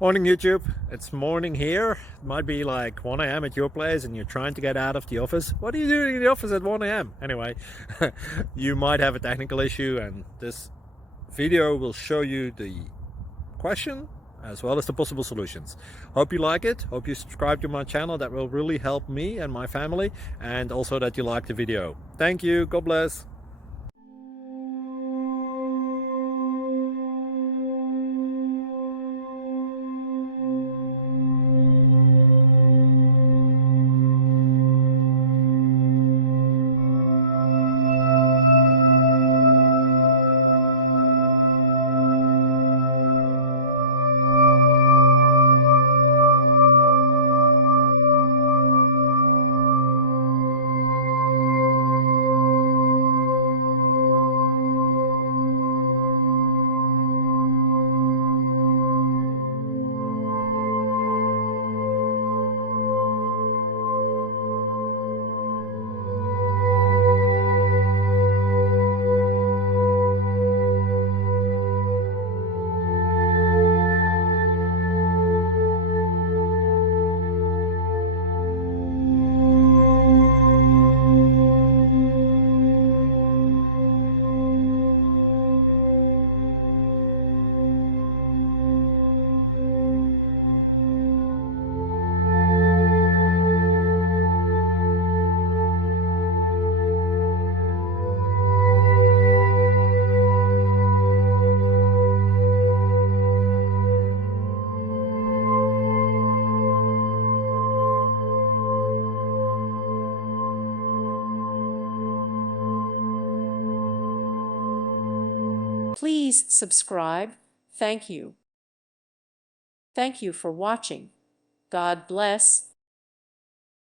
Morning YouTube, it's morning here. It might be like 1 a.m. at your place and you're trying to get out of the office. What are you doing in the office at 1 a.m.? Anyway, you might have a technical issue and this video will show you the question as well as the possible solutions. Hope you like it, hope you subscribe to my channel. That will really help me and my family, and also that you like the video. Thank you, God bless. Please subscribe. Thank you. Thank you for watching. God bless.